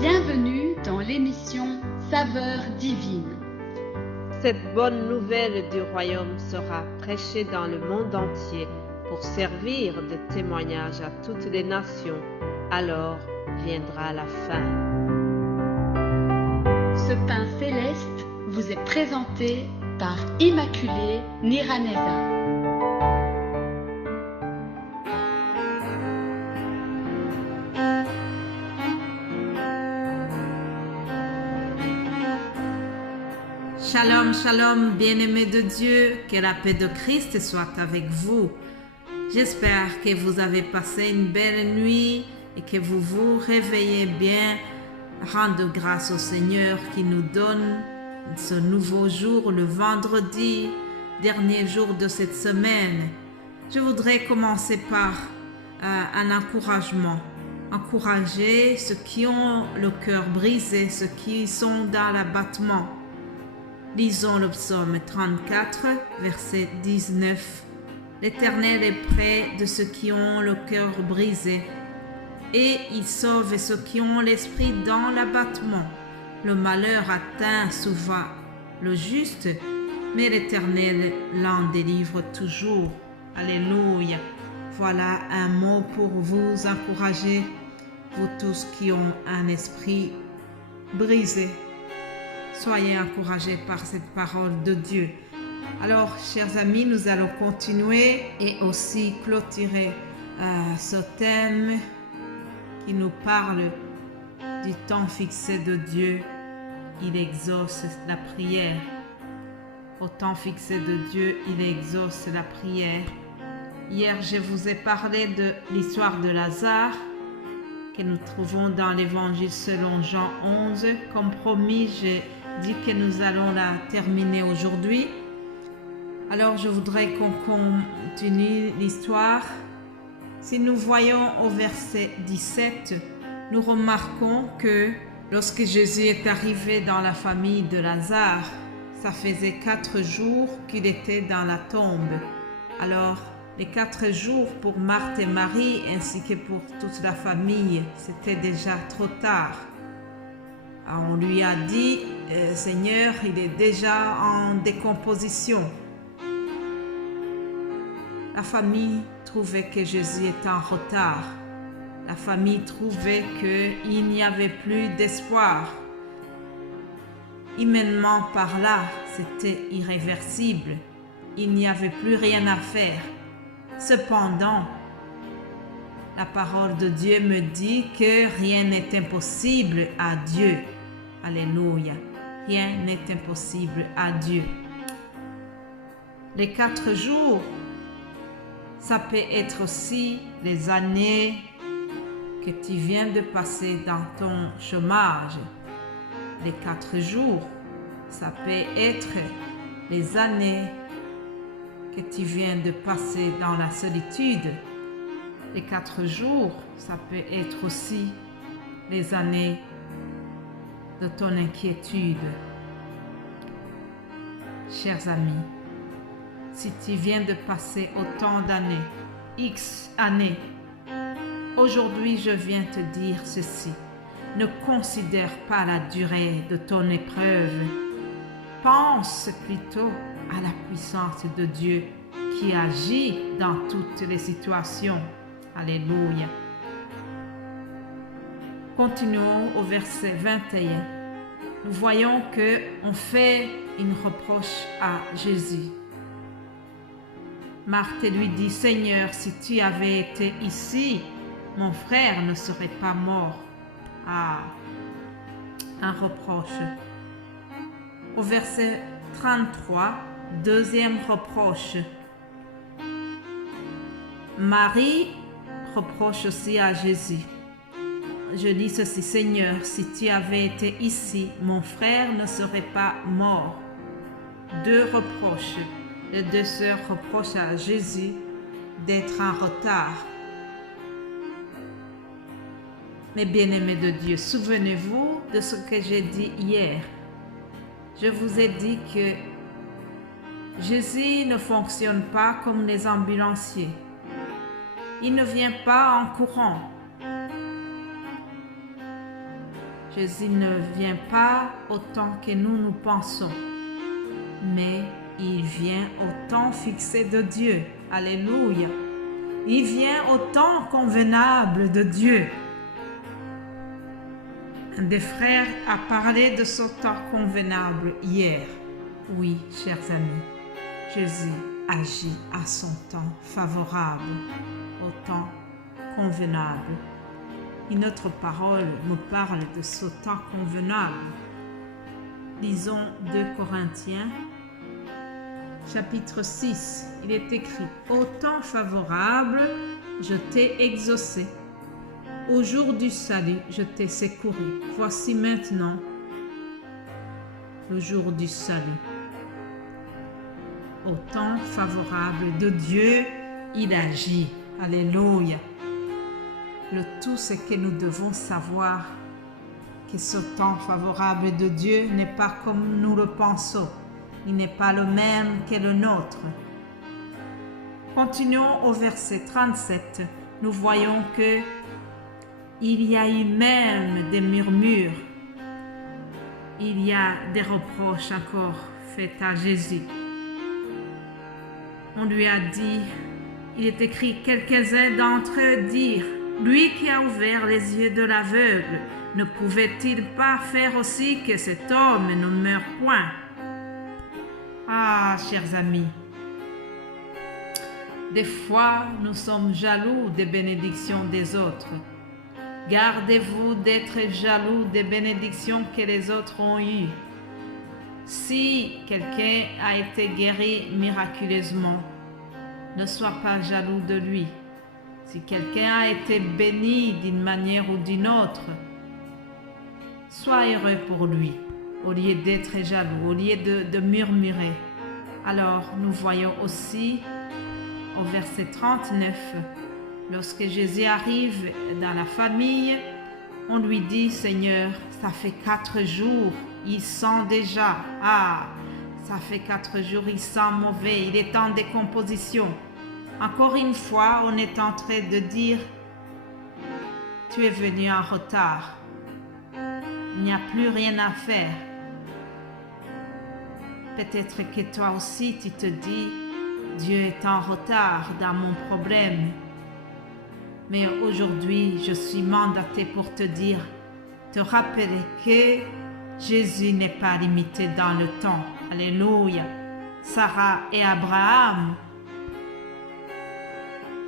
Bienvenue dans l'émission Saveurs divines. Cette bonne nouvelle du royaume sera prêchée dans le monde entier pour servir de témoignage à toutes les nations. Alors viendra la fin. Ce pain céleste vous est présenté par Immaculée Niraneza. Shalom, shalom, bien-aimés de Dieu, que la paix de Christ soit avec vous. J'espère que vous avez passé une belle nuit et que vous vous réveillez bien. Rendez grâce au Seigneur qui nous donne ce nouveau jour, le vendredi, dernier jour de cette semaine. Je voudrais commencer par un encouragement. Encourager ceux qui ont le cœur brisé, ceux qui sont dans l'abattement. Lisons le psaume 34, verset 19. L'Éternel est près de ceux qui ont le cœur brisé, et il sauve ceux qui ont l'esprit dans l'abattement. Le malheur atteint souvent le juste, mais l'Éternel l'en délivre toujours. Alléluia. Voilà un mot pour vous encourager, vous tous qui ont un esprit brisé. Soyez encouragés par cette parole de Dieu. Alors, chers amis, nous allons continuer et aussi clôturer ce thème qui nous parle du temps fixé de Dieu. Il exauce la prière. Au temps fixé de Dieu, il exauce la prière. Hier, je vous ai parlé de l'histoire de Lazare que nous trouvons dans l'Évangile selon Jean 11. Comme promis, j'ai dit que nous allons la terminer aujourd'hui. Alors je voudrais qu'on continue l'histoire. Si nous voyons au verset 17, nous remarquons que lorsque Jésus est arrivé dans la famille de Lazare, ça faisait 4 jours qu'il était dans la tombe. Alors les 4 jours pour Marthe et Marie ainsi que pour toute la famille, c'était déjà trop tard. On lui a dit, Seigneur, il est déjà en décomposition. La famille trouvait que Jésus était en retard. La famille trouvait qu'il n'y avait plus d'espoir. Humainement parlant, c'était irréversible. Il n'y avait plus rien à faire. Cependant, la parole de Dieu me dit que rien n'est impossible à Dieu. Alléluia. Rien n'est impossible à Dieu. Les 4 jours, ça peut être aussi les années que tu viens de passer dans ton chômage. Les 4 jours, ça peut être les années que tu viens de passer dans la solitude. Les 4 jours, ça peut être aussi les années de ton inquiétude. Chers amis, si tu viens de passer autant d'années, X années, aujourd'hui je viens te dire ceci. Ne considère pas la durée de ton épreuve. Pense plutôt à la puissance de Dieu qui agit dans toutes les situations. Alléluia. Continuons au verset 21. Nous voyons qu'on fait une reproche à Jésus. Marthe lui dit, Seigneur, si tu avais été ici, mon frère ne serait pas mort. Ah, un reproche. Au verset 33, deuxième reproche. Marie reproche aussi à Jésus. Je dis ceci, Seigneur, si tu avais été ici, mon frère ne serait pas mort. 2 reproches. Les 2 sœurs reprochent à Jésus d'être en retard. Mes bien-aimés de Dieu, souvenez-vous de ce que j'ai dit hier. Je vous ai dit que Jésus ne fonctionne pas comme les ambulanciers. Il ne vient pas en courant. Jésus ne vient pas au temps que nous pensons, mais il vient au temps fixé de Dieu. Alléluia. Il vient au temps convenable de Dieu. Un des frères a parlé de ce temps convenable hier. Oui, chers amis, Jésus agit à son temps favorable, au temps convenable. Et notre parole nous parle de ce temps convenable. Lisons 2 Corinthiens, chapitre 6. Il est écrit: au temps favorable, je t'ai exaucé. Au jour du salut, je t'ai secouru. Voici maintenant le jour du salut. Au temps favorable de Dieu, il agit. Alléluia. Le tout, c'est que nous devons savoir que ce temps favorable de Dieu n'est pas comme nous le pensons. Il n'est pas le même que le nôtre. Continuons au verset 37. Nous voyons que il y a eu même des murmures. Il y a des reproches encore faits à Jésus. On lui a dit, il est écrit, quelques-uns d'entre eux dirent: lui qui a ouvert les yeux de l'aveugle, ne pouvait-il pas faire aussi que cet homme ne meure point? Ah, chers amis, des fois nous sommes jaloux des bénédictions des autres. Gardez-vous d'être jaloux des bénédictions que les autres ont eues. Si quelqu'un a été guéri miraculeusement, ne sois pas jaloux de lui. Si quelqu'un a été béni d'une manière ou d'une autre, sois heureux pour lui, au lieu d'être jaloux, au lieu de murmurer. Alors, nous voyons aussi au verset 39, lorsque Jésus arrive dans la famille, on lui dit: Seigneur, ça fait 4 jours, il sent déjà, ça fait 4 jours, il sent mauvais, il est en décomposition. Encore une fois, on est en train de dire: tu es venu en retard, il n'y a plus rien à faire. Peut-être que toi aussi tu te dis: Dieu est en retard dans mon problème. Mais aujourd'hui, je suis mandaté pour te dire, te rappeler que Jésus n'est pas limité dans le temps. Alléluia. Sarah et Abraham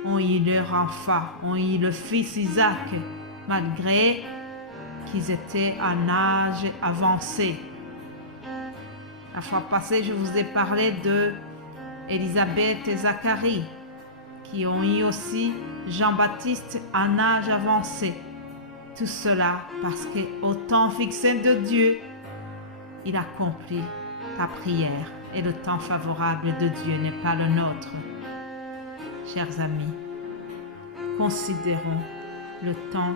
ont eu leur enfant, ont eu le fils Isaac, malgré qu'ils étaient en âge avancé. La fois passée, je vous ai parlé de Élisabeth et Zacharie, qui ont eu aussi Jean-Baptiste en âge avancé. Tout cela parce qu'au temps fixé de Dieu, il accomplit ta prière et le temps favorable de Dieu n'est pas le nôtre. Chers amis, considérons le temps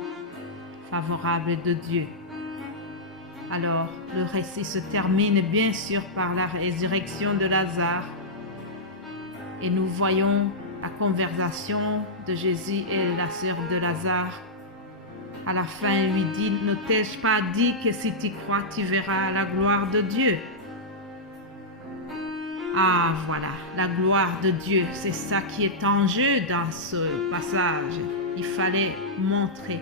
favorable de Dieu. Alors, le récit se termine bien sûr par la résurrection de Lazare et nous voyons la conversation de Jésus et la sœur de Lazare. À la fin, il lui dit: ne t'ai-je pas dit que si tu crois, tu verras la gloire de Dieu? Ah, voilà, la gloire de Dieu, c'est ça qui est en jeu dans ce passage. Il fallait montrer,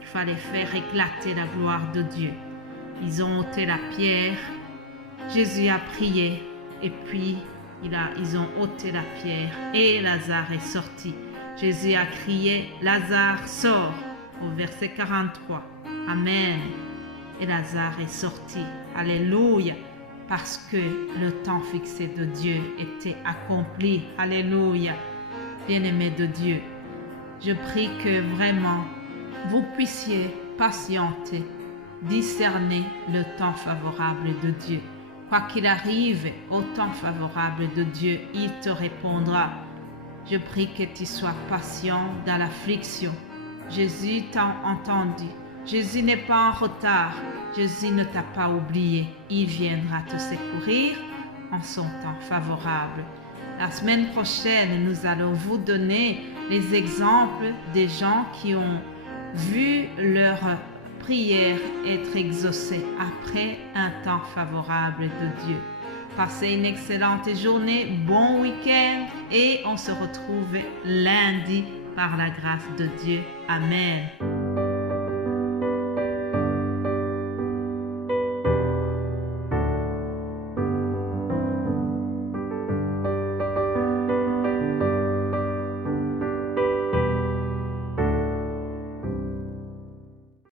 il fallait faire éclater la gloire de Dieu. Ils ont ôté la pierre, Jésus a prié et puis ils ont ôté la pierre et Lazare est sorti. Jésus a crié: Lazare, sors, au verset 43. Amen. Et Lazare est sorti. Alléluia. Parce que le temps fixé de Dieu était accompli. Alléluia. Bien-aimés de Dieu, je prie que vraiment vous puissiez patienter, discerner le temps favorable de Dieu. Quoi qu'il arrive, au temps favorable de Dieu, il te répondra. Je prie que tu sois patient dans l'affliction. Jésus t'a entendu. Jésus n'est pas en retard. Jésus ne t'a pas oublié. Il viendra te secourir en son temps favorable. La semaine prochaine, nous allons vous donner les exemples des gens qui ont vu leur prières être exaucées après un temps favorable de Dieu. Passez une excellente journée, bon week-end et on se retrouve lundi par la grâce de Dieu. Amen.